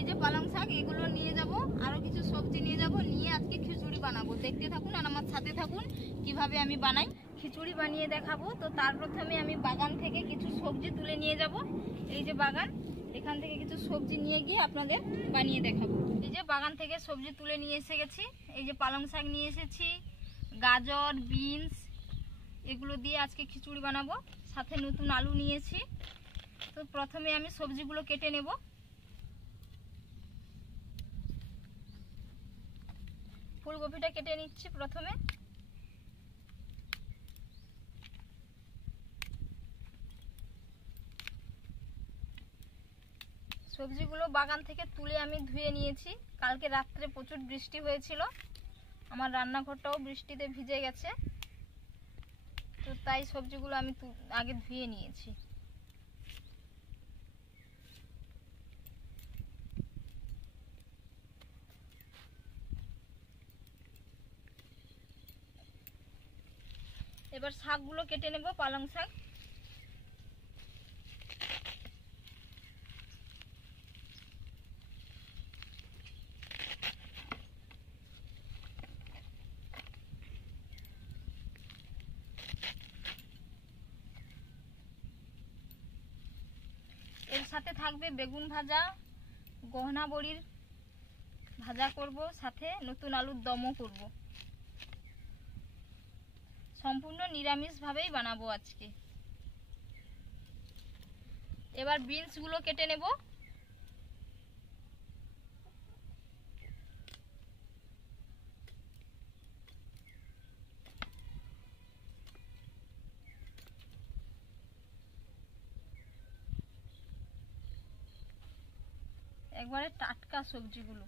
এই যে পালং শাক এগুলো নিয়ে যাব, আরো কিছু সবজি নিয়ে যাব, নিয়ে আজকে খিচুড়ি বানাবো। দেখতে থাকুন আর আমার সাথে থাকুন কিভাবে আমি বানাই। খিচুড়ি বানিয়ে দেখাবো। তো তার প্রথমে আমি বাগান থেকে কিছু সবজি তুলে নিয়ে যাব। এই যে বাগান, এখান থেকে কিছু সবজি নিয়ে গিয়ে আপনাদের বানিয়ে দেখাবো। এই যে বাগান থেকে সবজি তুলে নিয়ে এসে গেছি। এই যে পালং শাক নিয়ে এসেছি, গাজর, বিনস, এগুলো দিয়ে আজকে খিচুড়ি বানাবো। সাথে নতুন আলু নিয়েছি। তো প্রথমে আমি সবজিগুলো কেটে নেব। ফুলকপিটা কেটে নিচ্ছি প্রথমে। সবজিগুলো বাগান থেকে তুলে আমি ধুয়ে নিয়েছি। কালকে রাত্রে প্রচুর বৃষ্টি হয়েছিল, আমার রান্নাঘরটাও বৃষ্টিতে ভিজে গেছে। তো তাই সবজিগুলো আমি আগে ধুয়ে নিয়েছি। এবার শাকগুলো কেটে নেব। পালং শাক, এর সাথে থাকবে বেগুন ভাজা, গহনা বড়ির ভাজা করব, সাথে নতুন আলুর দমও করব। সম্পূর্ণ নিরামিষ ভাবেই বানাবো আজকে। এবার বিনস গুলো কেটে নেব। একবারে টাটকা সবজিগুলো।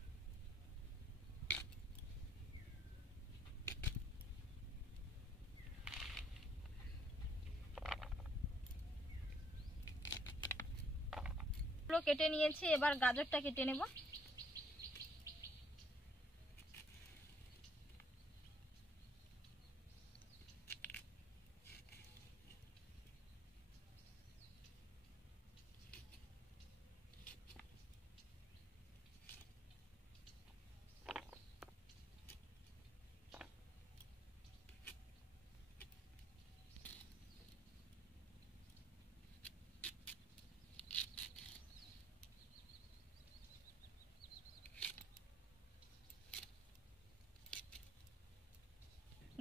কেটে নিয়েছি, এবার গাজরটা কেটে নেব।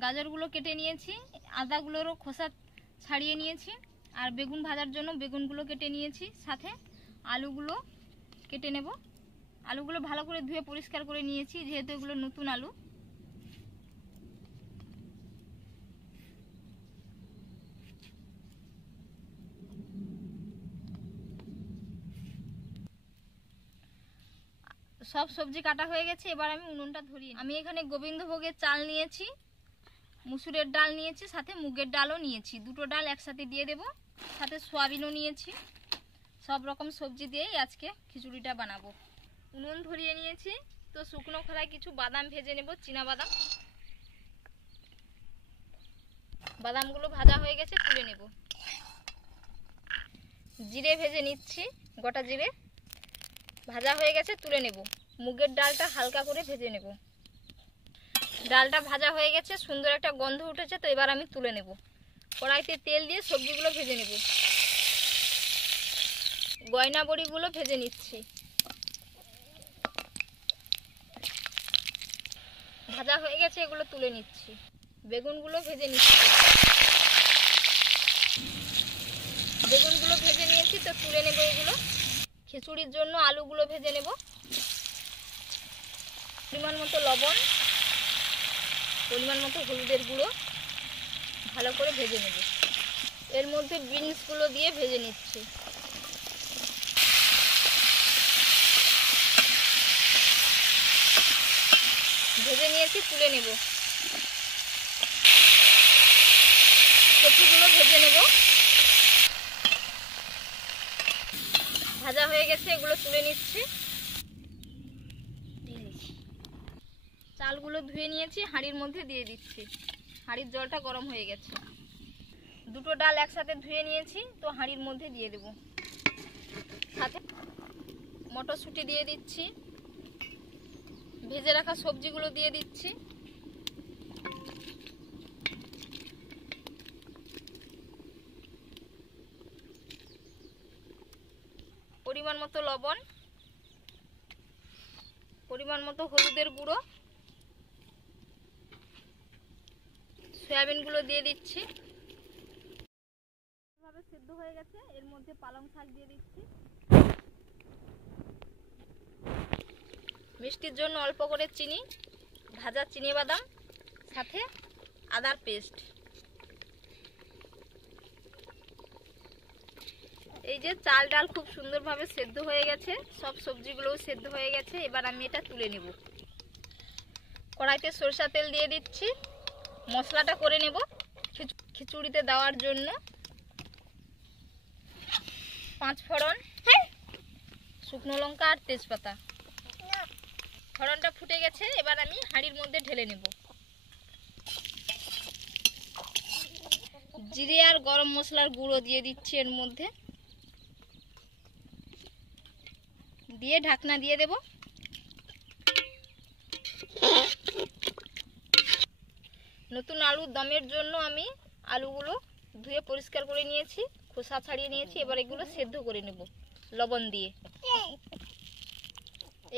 গাজরগুলো কেটে নিয়েছি, আদাগুলোরও খোসা ছাড়িয়ে নিয়েছি, আর বেগুন ভাজার জন্য বেগুনগুলো কেটে নিয়েছি। সাথে আলুগুলো কেটে নেব। আলুগুলো ভালো করে ধুয়ে পরিষ্কার করে নিয়েছি, যেহেতু এগুলো নতুন আলু। সব সবজি কাটা হয়ে গেছে। এবার আমি উনুনটা ধরিয়ে, আমি এখানে গোবিন্দভোগের চাল নিয়েছি, মুসুরের ডাল নিয়েছি, সাথে মুগের ডালও নিয়েছি। দুটো ডাল একসাথে দিয়ে দেব। সাথে সয়াবিনও নিয়েছি। সব রকম সবজি দিয়েই আজকে খিচুড়িটা বানাবো। উনুন ধরিয়ে নিয়েছি। তো শুকনো খোলায় কিছু বাদাম ভেজে নেব, চীনা বাদাম। বাদামগুলো ভাজা হয়ে গেছে, তুলে নেব। জিরে ভেজে নিচ্ছি, গোটা জিরে ভাজা হয়ে গেছে, তুলে নেব। মুগের ডালটা হালকা করে ভেজে নেব। ডালটা ভাজা হয়ে গেছে, সুন্দর একটা গন্ধ উঠেছে। তো এবার আমি তুলে নেব। কড়াইতে তেল দিয়ে সবজিগুলো ভেজে নেব। গয়না বড়িগুলো ভেজে নিচ্ছি। ভাজা হয়ে গেছে, এগুলো তুলে নিচ্ছি। বেগুনগুলো ভেজে নিচ্ছি। বেগুনগুলো ভেজে নিয়েছি, তো তুলে নেব এগুলো। খিচুড়ির জন্য আলুগুলো ভেজে নেব। পরিমাণ মতো লবণ, পরিমাণ মতো হলুদের গুঁড়ো ভালো করে ভেজে নেব। এর মধ্যে বিনসগুলো দিয়ে ভেজে নিচ্ছি। ভেজে নিয়েছি, তুলে নেব। কপিগুলো ভেজে নেব। ভাজা হয়ে গেছে, এগুলো তুলে নিচ্ছি। চালগুলো ধুয়ে নিয়েছি, হাঁড়ির মধ্যে দিয়ে দিচ্ছি। হাঁড়ির জলটা গরম হয়ে গেছে। দুটো ডাল একসাথে ধুয়ে নিয়েছি, তো হাঁড়ির মধ্যে দিয়ে দেব। সাথে মটরশুঁটি দিয়ে দিচ্ছি, ভেজে রাখা সবজিগুলো দিয়ে দিচ্ছি, পরিমাণ মতো লবণ, পরিমাণ মতো হলুদের গুঁড়ো, সয়াবিনগুলো দিয়ে দিচ্ছি। ভাবে সিদ্ধ হয়ে গেছে, এর মধ্যে পালং শাক দিয়ে দিচ্ছি। মিষ্টির জন্য অল্প করে চিনি, ভাজা চিনি বাদাম, সাথে আদার পেস্ট। এই যে চাল ডাল খুব সুন্দরভাবে সেদ্ধ হয়ে গেছে, সব সবজিগুলোও সেদ্ধ হয়ে গেছে। এবার আমি এটা তুলে নেব। কড়াইতে সরষা তেল দিয়ে দিচ্ছি, মশলাটা করে নেব খিচুড়িতে দেওয়ার জন্য। 5 ফোড়ন, শুকনো লঙ্কা আর তেজপাতা। ফোড়নটা ফুটে গেছে, এবার আমি হাঁড়ির মধ্যে ঢেলে নেব। জিরে আর গরম মশলার গুঁড়ো দিয়ে দিচ্ছি এর মধ্যে, দিয়ে ঢাকনা দিয়ে দেব। নতুন আলুর দমের জন্য আমি আলুগুলো ধুয়ে পরিষ্কার করে নিয়েছি, খোসা ছাড়িয়ে নিয়েছি। এবার এগুলো সেদ্ধ করে নেব লবণ দিয়ে।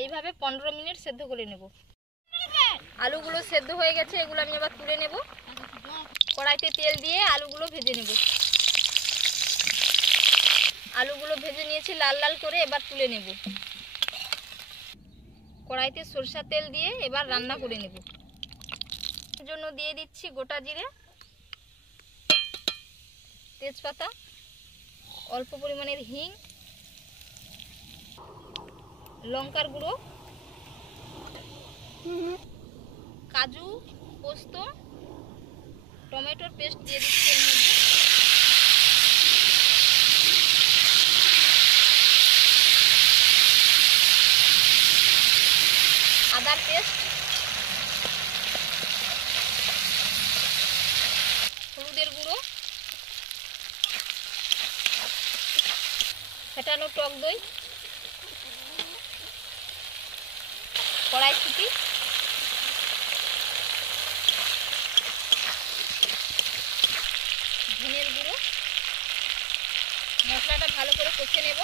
এইভাবে 15 মিনিট সেদ্ধ করে নেব। আলুগুলো সেদ্ধ হয়ে গেছে, এগুলো আমি এবার তুলে নেব। কড়াইতে তেল দিয়ে আলুগুলো ভেজে নেব। আলুগুলো ভেজে নিয়েছি লাল লাল করে, এবার তুলে নেব। কড়াইতে সরষা তেল দিয়ে এবার রান্না করে নেব। এর জন্য দিয়ে দিচ্ছি গোটা জিরে, তেজপাতা, অল্প পরিমাণের হিং, লঙ্কার গুঁড়ো, কাজু, পোস্ত, টমেটোর পেস্ট দিয়ে দিচ্ছি এর মধ্যে। আদার পেস্ট, হলুদের গুঁড়ো, ফেটানো টক দই, কড়াইশুঁটি, ধনের গুঁড়ো। মশলাটা ভালো করে কষে নেব।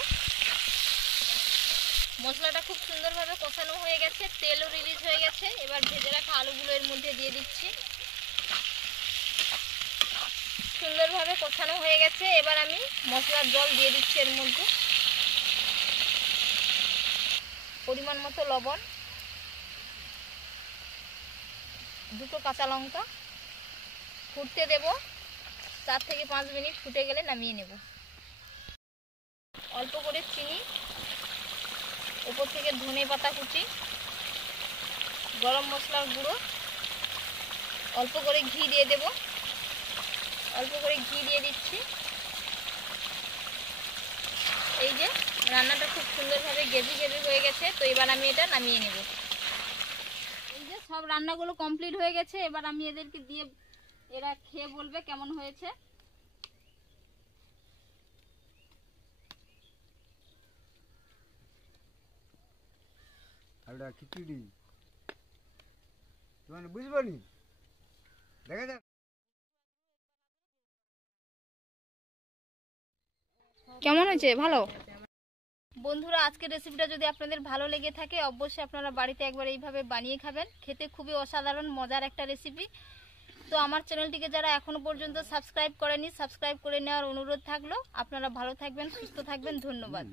মশলাটা খুব সুন্দরভাবে কষানো হয়ে গেছে, তেলও রিলিজ হয়ে গেছে। এবার ভেজে রাখা আলুগুলো এর মধ্যে দিয়ে দিচ্ছি। সুন্দরভাবে কষানো হয়ে গেছে, এবার আমি মশলার জল দিয়ে দিচ্ছি এর মধ্যে। পরিমাণ মতো লবণ, 2টো কাঁচা লঙ্কা, ফুটতে দেব। 4 থেকে 5 মিনিট ফুটে গেলে নামিয়ে নেব। অল্প করে চিনি, উপর থেকে ধনে পাতা কুচি, গরম মশলার গুঁড়ো, অল্প করে ঘি দিয়ে দেব। অল্প করে ঘি দিয়ে দিচ্ছি। এই যে রান্নাটা খুব সুন্দরভাবে গ্রেভি গ্রেভি হয়ে গেছে, তো এবার আমি এটা নামিয়ে নেব। এই যে সব রান্নাগুলো কমপ্লিট হয়ে গেছে, এবার আমি এদেরকে দিয়ে, এরা খেয়ে বলবে কেমন হয়েছে। খিচুড়ি তোমার বুঝবনি, দেখা যাক কেমন হয়েছে। ভালো বন্ধুরা, আজকের রেসিপিটা যদি আপনাদের ভালো লেগে থাকে অবশ্যই আপনারা বাড়িতে একবার এইভাবে বানিয়ে খাবেন। খেতে খুবই অসাধারণ মজার একটা রেসিপি। তো আমার চ্যানেলটিকে যারা এখনো পর্যন্ত সাবস্ক্রাইব করেনি, সাবস্ক্রাইব করে নেওয়ার অনুরোধ থাকলো। আপনারা ভালো থাকবেন, সুস্থ থাকবেন। ধন্যবাদ।